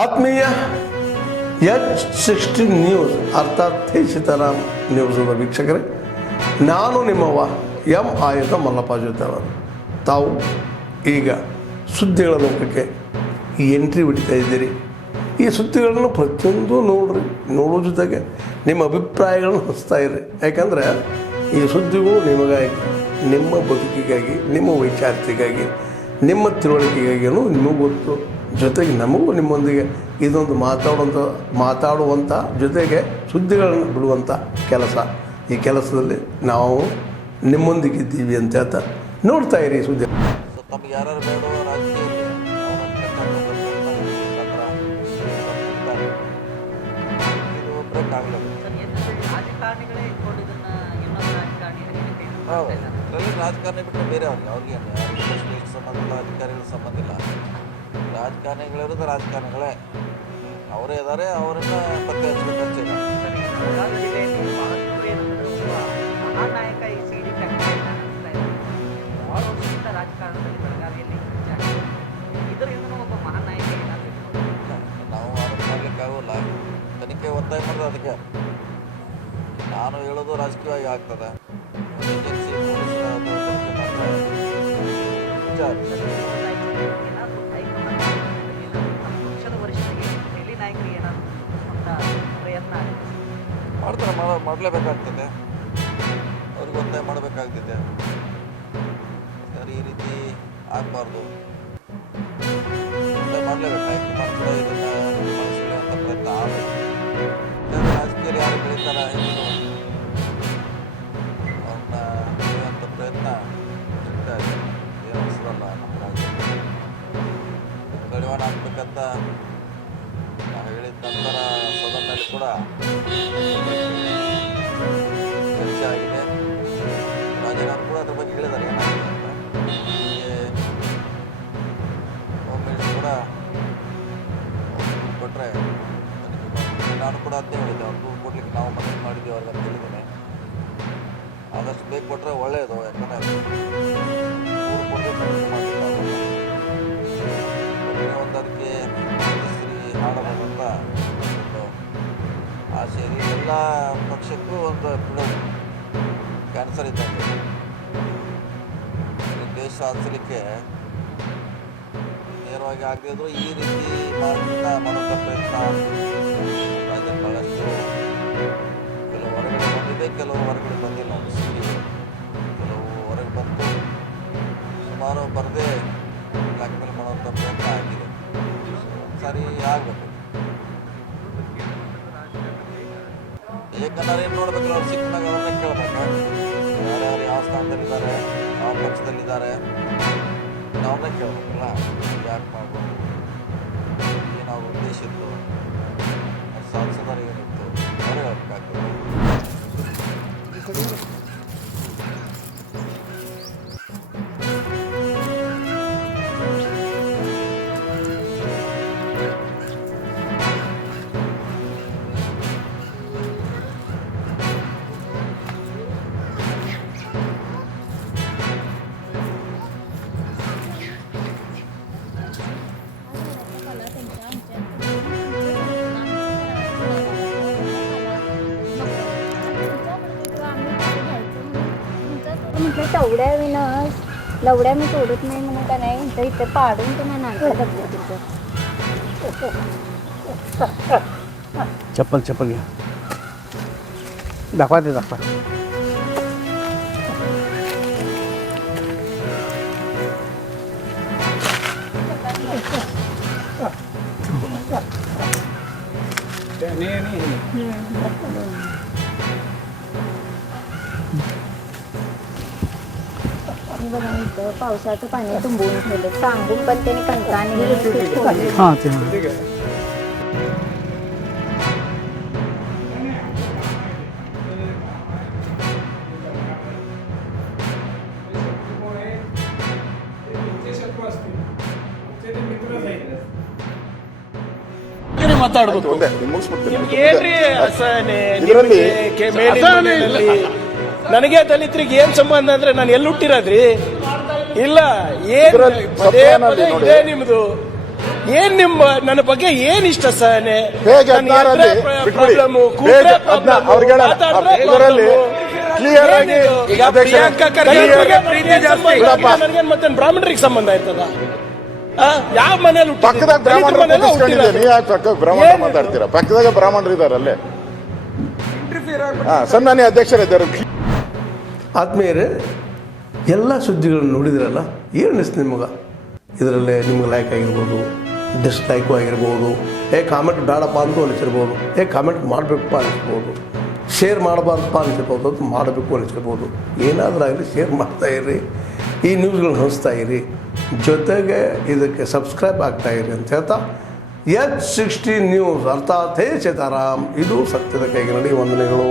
ಆತ್ಮೀಯ H16 news ಅರ್ಥಾತ್ ಸೀತಾರಾಮ್ ನ್ಯೂಸ್ನ ವೀಕ್ಷಕರೇ, ನಾನು ನಿಮ್ಮವ ಎಂ ಆಯುಧ ಮಲ್ಲಪ್ಪ ಜೊತೆವರು. ತಾವು ಈಗ ಸುದ್ದಿಗಳ ಲೋಕಕ್ಕೆ ಎಂಟ್ರಿ ಹೊಡಿತಾ ಇದ್ದೀರಿ. ಈ ಸುದ್ದಿಗಳನ್ನು ಪ್ರತಿಯೊಂದು ನೋಡೋ ಜೊತೆಗೆ ನಿಮ್ಮ ಅಭಿಪ್ರಾಯಗಳನ್ನು ಹಂಚ್ತಾ ಇರ್ರಿ. ಯಾಕಂದರೆ ಈ ಸುದ್ದಿಗಳು ನಿಮಗಾಗಿ, ನಿಮ್ಮ ಬದುಕಿಗಾಗಿ, ನಿಮ್ಮ ವೈಚಾರಿಕೆಗಾಗಿ, ನಿಮ್ಮ ತಿಳುವಳಿಕೆಗಾಗಿಯೂ ನಿಮಗೂ ಗೊತ್ತು. ಜೊತೆಗೆ ನಮಗೂ ನಿಮ್ಮೊಂದಿಗೆ ಇದೊಂದು ಮಾತಾಡುವಂಥ ಜೊತೆಗೆ ಸುದ್ದಿಗಳನ್ನು ಬಿಡುವಂಥ ಕೆಲಸ. ಈ ಕೆಲಸದಲ್ಲಿ ನಾವು ನಿಮ್ಮೊಂದಿಗಿದ್ದೀವಿ ಅಂತ ಹೇಳ್ತಾ ನೋಡ್ತಾ ಇರಿ ಸುದ್ದಿ. ತಮಗೆ ಯಾರು ಬೇಡೋ ರಾಜಕೀಯದಲ್ಲಿ ಇದು ಬ್ರೇಕ್ ಆಗಲಿಲ್ಲ. ರಾಜಕಾರಣಿ ಬಿಟ್ಟರೆ ಬೇರೆ ಅವ್ರಿಗೆ ಸಂಬಂಧ ಇಲ್ಲ, ಅಧಿಕಾರಿಗಳ ಸಂಬಂಧ ಇಲ್ಲ. ರಾಜಕಾರಣಿಗಳಿರೋದು ರಾಜಕಾರಣಿಗಳೇ, ಅವರೇ ಇದ್ದಾರೆ, ಅವರನ್ನ ಪತ್ತೆ ಹಚ್ಚಬೇಕಂತ ಇಲ್ಲ. ನಾವು ಆರೋಪ ಮಾಡಲಿಕ್ಕಾಗೋಲ್ಲ, ತನಿಖೆ ಒತ್ತಾಯ ಮಾಡಿದ್ರೆ ಅದಕ್ಕೆ ನಾನು ಹೇಳೋದು ರಾಜಕೀಯವಾಗಿ ಆಗ್ತದೆ. ಏಜೆನ್ಸಿ ಮಾಡ್ತಾರೆ, ಮಾಡಲೇಬೇಕಾಗ್ತದೆ, ಅವ್ರಿಗೆ ಒತ್ತಾಯ ಮಾಡಬೇಕಾಗ್ತದೆ. ಸರ್ ಈ ರೀತಿ ಆಗಬಾರ್ದು, ಒತ್ತಾಯ ಮಾಡಲೇಬೇಕು. ಮಾಡ್ತಾರೆ ಇದನ್ನು ಮನಸ್ಸುವಂಥ ಪ್ರಯತ್ನ ಆಗಬೇಕು. ರಾಜಕೀಯದಲ್ಲಿ ಯಾರು ಬೆಳೀತಾರೆ ಅವ್ರನ್ನ ಬೆಳೆಯುವಂಥ ಪ್ರಯತ್ನ ಸಿಗ್ತಾ ಇದೆ. ಏನು ಅನಿಸಲ್ಲ ನಮ್ಮ ರಾಜ್ಯದಲ್ಲಿ ಕಡಿವಾಣ ಹಾಕ್ಬೇಕಂತ ನಾವು ಹೇಳಿದ ನಂತರ ಸದನದಲ್ಲಿ ಕೂಡ ಚರ್ಚೆ ಆಗಿದೆ. ರಾಜೀನಾಮೆ ಕೂಡ ಅದ್ರ ಬಗ್ಗೆ ಹೇಳಿದ್ದಾರೆ ಏನಾಗಿದೆ ಅಂತ. ಹೀಗೆ ಹೋಮ್ ಮಿನಿಸ್ಟರ್ ಕೂಡ ಕೊಟ್ಟರೆ ನಾನು ಕೂಡ ಅದೇ ಹೇಳಿದ್ದೆ, ಅವ್ರು ದೂರು ಕೊಡ್ಲಿಕ್ಕೆ ನಾವು ಮನವಿ ಮಾಡಿದ್ದೀವಿ ಅವ್ರಿಗೆ ಅಂತ ಹೇಳಿದ್ದೇನೆ. ಆದಷ್ಟು ಬೇಗ ಕೊಟ್ಟರೆ ಒಳ್ಳೆಯದು, ಯಾಕಂದರೆ ದೂರು ಕೊಟ್ಟರೆ ತನಿಖೆ ಮಾಡಲಿಕ್ಕಾಗಲ್ಲ. ಒಂದು ಅದಕ್ಕೆ ಮಾಡಬೇಕಂತ ಒಂದು ಆಸೆ ಇದೆ. ಎಲ್ಲ ಪಕ್ಷಕ್ಕೂ ಒಂದು ಕ್ಯಾನ್ಸರ್ ಇದ್ದಂಗೆ. ದೇಶ ಸಾಧಿಸಲಿಕ್ಕೆ ನೇರವಾಗಿ ಆಗದಿದ್ರು ಈ ರೀತಿ ಮಾಡುವಂಥ ಪ್ರಯತ್ನ ರಾಜ್ಯದಲ್ಲಿ ಭಾಳಷ್ಟು ಕೆಲವು ಹೊರಗಡೆ ಬಂದಿದೆ, ಕೆಲವು ಹೊರಗಡೆ ಬಂದಿಲ್ಲ. ಕೆಲವು ಹೊರಗೆ ಬಂದು ಸುಮಾರು ಬರದೇ ಬ್ಲ್ಯಾಕ್ ಮೇಲ್ ಮಾಡುವಂಥ ಪ್ರಯತ್ನ ಆಗಿದೆ. ಸರಿ ಆಗಬೇಕು. ಏಕಂದ್ರೆ ಏನು ನೋಡ್ಬೇಕಲ್ಲ, ಅವ್ರು ಸಿಕ್ಕಿದಾಗ ಅವ್ರನ್ನೇ ಕೇಳಬೇಕು. ಯಾರ್ಯಾರು ಯಾವ ಸ್ಥಾನದಲ್ಲಿದ್ದಾರೆ, ಯಾವ ಪಕ್ಷದಲ್ಲಿದ್ದಾರೆ, ಅವ್ರನ್ನೇ ಕೇಳಬೇಕಲ್ಲ. ಯಾಕೆ ಮಾಡ್ಬೋದು, ಏನಾವ ಉದ್ದೇಶ ಇತ್ತು, ಅವ್ರು ಸಾಧಿಸೋದಾರ ಏನಿತ್ತು, ಅವರೇ ಹೇಳ್ಬೇಕಾಗ್ತದೆ. लवड्या मी सोडत नाही म्हणून का नाही इथे पाडून तुम्ही नांगरा घातलं तुमचं. चप्पल घ्या, दाखवा. बघा इथं पावसाचं पाणी तुंबवून ठेवलं, सांगून पण त्याने कंटाळून हां ते ಮಾತಾಡ್ಬೇಕು. ಏನ್ರಿ ನನಗೆ ದಲಿತರಿಗೆ ಏನ್ ಸಂಬಂಧ ಅಂದ್ರೆ ನಾನು ಎಲ್ಲಿ ಹುಟ್ಟಿರೋದ್ರಿ? ಇಲ್ಲ, ಏನ್ ಪದೇ ಪದೇ ಇದೇ ನಿಮ್ದು ಏನ್ ನಿಮ್ಮ ನನ್ನ ಬಗ್ಗೆ ಏನ್ ಇಷ್ಟ ಸಹನೆ ಹೇಗೆ 16ರಲ್ಲಿ ಬಿಟ್ಬಿಡಿ. ಹೇಗೆ 16 ಅವ್ರಿಗೆ ಹೇಳೋಣ. ಇದರಲ್ಲಿ ಕ್ಲಿಯರ್ ಆಗಿ ಈಗ ಅಧ್ಯಕ್ಷರೇ, ಪ್ರಿಯಾಂಕಾ ಖರ್ಗೆ clear ಅವ್ರಿಗೆ ಆಗಿ ಪ್ರೀತಿ ಜಾಸ್ತಿ ಬಿಡಪ್ಪ. ನನಗೇನ್ ಮತ್ತೆ ಬ್ರಾಹ್ಮಣರಿಗೆ ಸಂಬಂಧ ಆಯ್ತದ ಯಾವ ಮನೇಲಿ ಪಕ್ಕದಾಗ ಬ್ರಾಹ್ಮಣರು ಕೂತಿಸ್ಕೊಂಡಿದ್ದೆ, ನೀವ್ ಯಾಕೆ ಪಕ್ಕ ಬ್ರಾಹ್ಮಣ ಮಾತಾಡ್ತೀರಾ? ಪಕ್ಕದಾಗ ಬ್ರಾಹ್ಮಣರು ಇದಾರಲ್ಲೇ. ಸನ್ಮಾನ್ಯ ಅಧ್ಯಕ್ಷರಿದ್ದಾರೆ. ಆದ್ಮೇಲೆ ಎಲ್ಲ ಸುದ್ದಿಗಳನ್ನು ನೋಡಿದ್ರಲ್ಲ, ಏನು ಅನಿಸ್ತು ನಿಮಗೆ? ಇದರಲ್ಲೇ ನಿಮ್ಗೆ ಲೈಕ್ ಆಗಿರ್ಬೋದು, ಡಿಸ್ಲೈಕು ಆಗಿರ್ಬೋದು, ಕಾಮೆಂಟ್ ಬೇಡಪ್ಪ ಅಂತೂ ಅನಿಸಿರ್ಬೋದು, ಕಾಮೆಂಟ್ ಮಾಡಬೇಕಪ್ಪ ಅನಿಸ್ಬೋದು, ಶೇರ್ ಮಾಡಬಾರ್ದಪ್ಪ ಅನಿಸಿರ್ಬೋದು, ಅದು ಮಾಡಬೇಕು ಅನಿಸಿರ್ಬೋದು. ಏನಾದರೂ ಆಗಲಿ ಶೇರ್ ಮಾಡ್ತಾಯಿರಿ, ಈ ನ್ಯೂಸ್ಗಳನ್ನ ಹಂಚ್ತಾ ಇರಿ, ಜೊತೆಗೆ ಇದಕ್ಕೆ ಸಬ್ಸ್ಕ್ರೈಬ್ ಆಗ್ತಾಯಿರಿ ಅಂತ ಹೇಳ್ತಾ H60 ನ್ಯೂಸ್ ಅರ್ಥಾತ್ ಹೇ ಸೀತಾರಾಮ್, ಇದು ಸತ್ಯದ ಕೈಗೆ ನಡಿ. ವಂದನೆಗಳು.